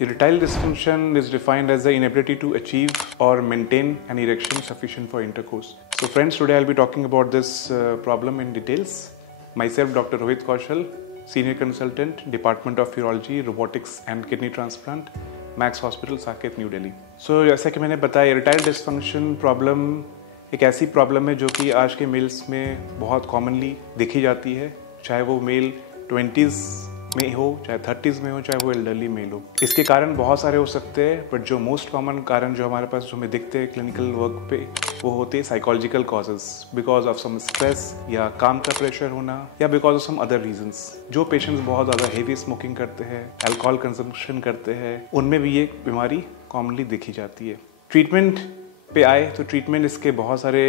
Erectile dysfunction is defined as the inability to achieve or maintain an erection sufficient for intercourse. So friends, today I'll be talking about this problem in details. Myself, Dr. Rohit Kaushal, Senior Consultant, Department of Urology, Robotics and Kidney Transplant, Max Hospital, Saket, New Delhi. So जैसा कि मैंने बताया, erectile dysfunction problem एक ऐसी problem है जो कि आज के मेल्स में बहुत कॉमनली देखी जाती है, चाहे वो मेल 20s में हो, चाहे 30s में हो, चाहे वो एल्डरली मेल हो। इसके कारण बहुत सारे हो सकते हैं, बट जो मोस्ट कॉमन कारण जो हमारे पास जो हमें दिखते हैं क्लिनिकल वर्क पे, वो होते हैं psychological causes, because of some stress या काम का प्रेशर होना या because of some other reasons. जो पेशेंट्स बहुत ज़्यादा हेवी स्मोकिंग करते हैं, अल्कोहल कंजम्पशन करते हैं, उनमें भी ये बीमारी कॉमनली देखी जाती है। ट्रीटमेंट पे आए तो ट्रीटमेंट इसके बहुत सारे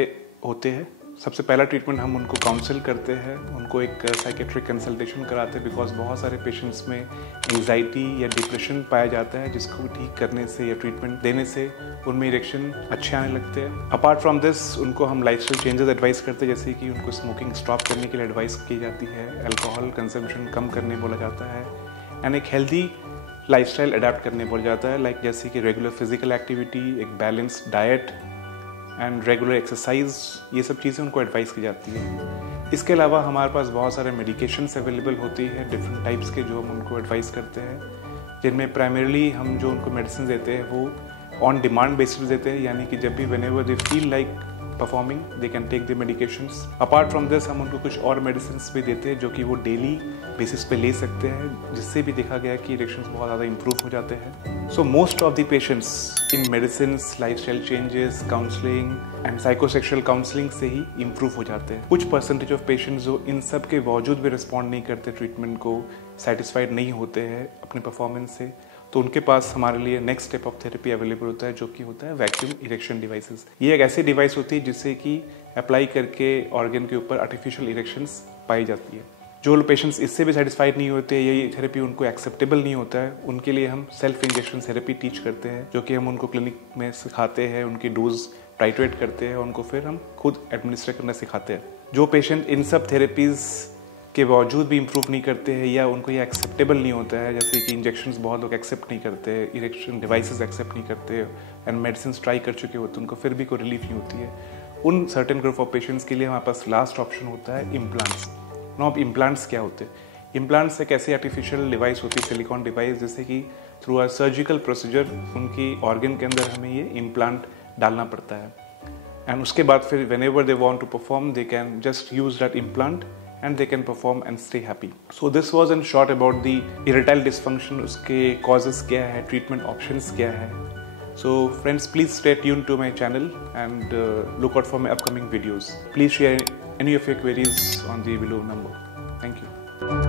होते हैं। सबसे पहला ट्रीटमेंट हम उनको काउंसिल करते हैं, उनको एक साइकेट्रिक कंसल्टेशन कराते हैं, बिकॉज बहुत सारे पेशेंट्स में एंजाइटी या डिप्रेशन पाया जाता है, जिसको ठीक करने से या ट्रीटमेंट देने से उनमें इरेक्शन अच्छे आने लगते हैं। अपार्ट फ्रॉम दिस, उनको हम लाइफस्टाइल चेंजेस एडवाइस करते हैं, जैसे कि उनको स्मोकिंग स्टॉप करने के लिए एडवाइस की जाती है, अल्कोहल कंजम्पशन कम करने बोला जाता है, एंड एक हेल्दी लाइफस्टाइल अडेप्ट करने बोला जाता है, लाइक जैसे कि रेगुलर फिजिकल एक्टिविटी, एक balanced diet and regular exercise, ये सब चीज़ें उनको एडवाइस की जाती है। इसके अलावा हमारे पास बहुत सारे मेडिकेशंस अवेलेबल होती है डिफरेंट टाइप्स के, जो हम उनको एडवाइस करते हैं, जिनमें प्राइमरीली हम जो उनको मेडिसिन देते हैं वो ऑन डिमांड बेसिस देते हैं, यानी कि जब भी whenever they feel like performing they can take the medications. Apart from this, हम उनको कुछ और मेडिसिन भी देते हैं जो कि वो डेली बेसिस पे ले सकते हैं, जिससे भी देखा गया कि इरेक्शंस बहुत ज़्यादा इंप्रूव हो जाते हैं। So most of the patients in medicine, lifestyle changes, counselling and psychosexual counselling से ही इंप्रूव हो जाते हैं। कुछ परसेंटेज ऑफ पेशेंट्स जो इन सब के बावजूद भी रिस्पॉन्ड नहीं करते, ट्रीटमेंट को सेटिस्फाइड नहीं होते हैं अपने परफॉर्मेंस से, तो उनके पास हमारे लिए next step of therapy available होता है, जो कि होता है वैक्यूम इरेक्शन डिवाइसेस। ये एक ऐसी डिवाइस होती है जिससे कि अप्लाई करके ऑर्गन के ऊपर आर्टिफिशियल इरेक्शंस पाई जाती है। जो पेशेंट्स इससे भी सेटिस्फाइड नहीं होते, ये थेरेपी उनको एक्सेप्टेबल नहीं होता है, उनके लिए हम सेल्फ इंजेक्शन थेरेपी टीच करते हैं, जो कि हम उनको क्लिनिक में सिखाते हैं, उनकी डोज टाइट्रेट करते हैं, उनको फिर हम खुद एडमिनिस्टर करना सिखाते हैं। जो पेशेंट इन सब थेरेपीज़ के बावजूद भी इंप्रूव नहीं करते हैं या उनको ये एक्सेप्टेबल नहीं होता है, जैसे कि इंजेक्शंस बहुत लोग एक्सेप्ट नहीं करते, इरेक्शन डिवाइसेस एक्सेप्ट नहीं करते एंड मेडिसिन ट्राई कर चुके होते, उनको फिर भी कोई रिलीफ नहीं होती है, उन सर्टेन ग्रुप ऑफ पेशेंट्स के लिए हमारे पास लास्ट ऑप्शन होता है इम्प्लांट्स। नो, अब इम्प्लांट्स क्या होते हैं? इम्प्लांट्स एक ऐसी आर्टिफिशियल डिवाइस होती है, सिलिकॉन डिवाइस, जैसे कि थ्रू अ सर्जिकल प्रोसीजर उनकी ऑर्गन के अंदर हमें ये इम्प्लांट डालना पड़ता है, एंड उसके बाद फिर whenever they want to perform they can just use that implant and they can perform and stay happy. So this was in short about the erectile dysfunction, उसके causes क्या है, treatment options क्या है. So friends, please stay tuned to my channel and look out for my upcoming videos. Please share any of your queries on the below number. Thank you.